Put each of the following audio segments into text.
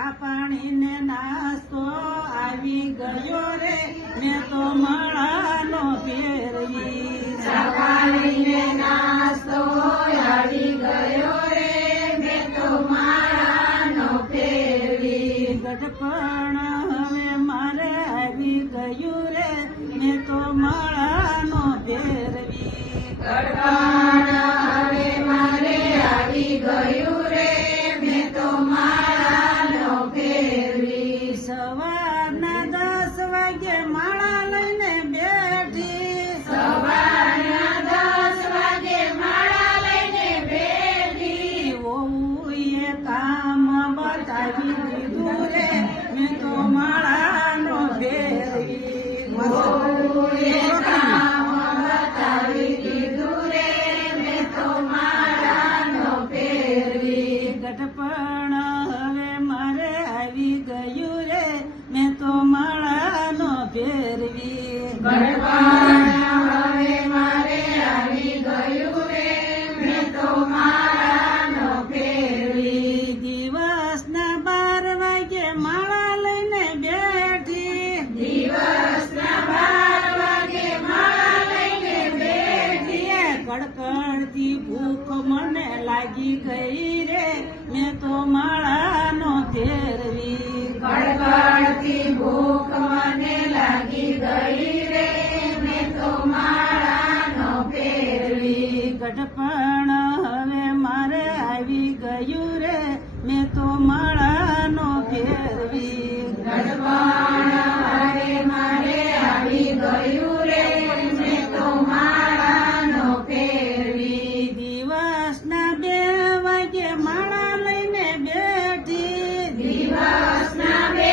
ચા પાણી ને નાસ્તો આવી ગયો રે મેં તો માળાનો ફેરવી ચા પાણી ને નાસ્તો આવી ગયો રે મેં તો માળાનો ફેરવી ગઢપણ હવે મારે આવી ગયું રે મેં તો માળાનો ફેરવી ગઢપણ હવે મારે આવી ગયું રે મેં તો માળાનો ફેરવી સવારના 10 વાગે માળા લઈને બેઠી સવારના 10 વાગે માળા લઈને બેઠી વહુએ કામ બતાવી દીધું રે મેં તો માળાનો ફેરવી વહુએ કામ બતાવી દીધું રે મેં તો માળાનો ફેરવી ગઢપણ હવે મારે આવી ગયું રે મેં તો માળાનો ફેરવી ગઢપણ હવે મારે આવી ગયું રે મેં તો માળાનો ફેરવી દિવસના 12 વાગે માળા લઈને બેઠી દિવસના 12 વાગે માળા લઈને બેઠી કડકડતી ભૂખ મને લાગી ગઈ રે મેં તો માળાનો ફેરવી કડકડતી ભૂખ મને લાગી ગઈ રે મેં તો માળાનો ફેરવી ગઢપણ હવે મારે આવી ગયું રે મેં તો માળાનો ફેરવી ગઢપણ હવે મારે આવી ગયું રે મેં તો માળાનો ફેરવી દિવસના 2 વાગે માળા લઈને બેઠી દિવસના 2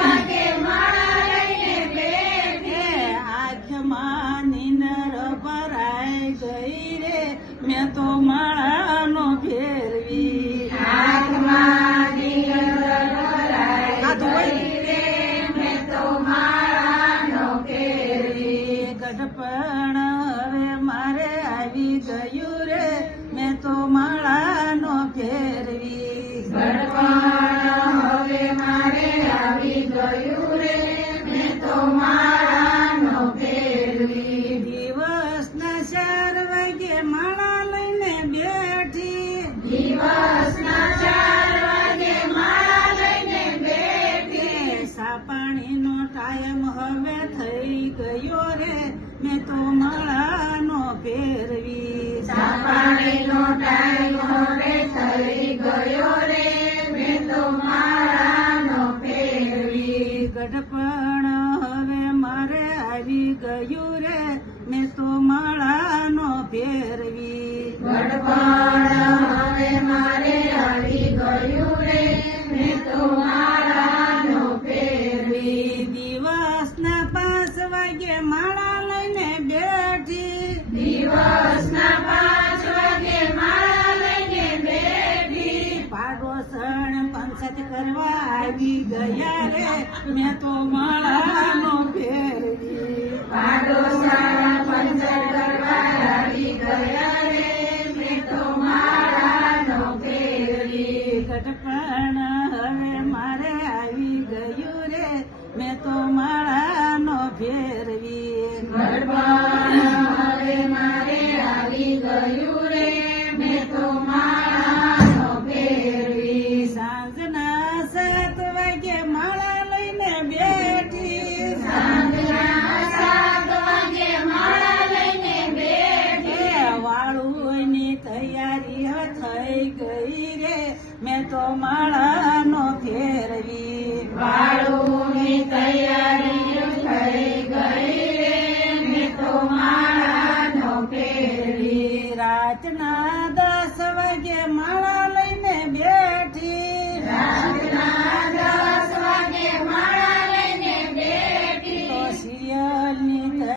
વાગે માળા લઈને બેઠી આંખમાં નીંદર ભરાઈ ગઈ રે મેં તો માળાનો ફેરવી આંખમાં નીંદર ભરાઈ ગઈ રે મેં તો માળાનો ફેરવી ગઢપણ હવે મારે આવી ગયું રે મેં તો માળાનો ફેરવી ગઢપણ હવે મારે આવી ગયું રે મેં તો માળાનો ફેરવી દિવસના 4 વાગે માળા લઈને બેઠી દિવસના 4 વાગે માળા લઈને બેઠી ચા પાણીનો ટાઈમ હવે થઈ ગયો રે મેં તો માળાનો ફેરવી ચા પાણીનો ટાઈમ હવે થઈ ગયો રે મેં તો માળાનો ફેરવી ગઢપણ હવે મારે આવી ગયું રે મેં તો માળાનો ફેરવી ગઢપણ હવે મારે આવી ગયું રે મેં તો માળાનો ફેરવી દિવસના 5 વાગે માળા લઈને બેઠી દિવસના 5 વાગે માળા લઈને બેઠી પાડોશણ પંચાયત કરવા આવી ગયા રે મેં તો માળાનો ફેરવી પાડોશણ પંચાયત કરવા આવી ગયા રે મેં તો માળાનો ફેરવી ગઢપણ હવે મારે આવી ગયું રે મેં તો માળાનો ફેરવી ગઢપણ હવે મારે આવી ગયું રે મેં તો માળાનો ફેરવી સાંજના 7 વાગે માળા લઈને બેઠી સાંજના 7 વાગે માળા લઈને બેઠી વાળુની તૈયારી થઈ ગઈ રે મેં તો માળાનો ફેરવી વાળુની તૈયારી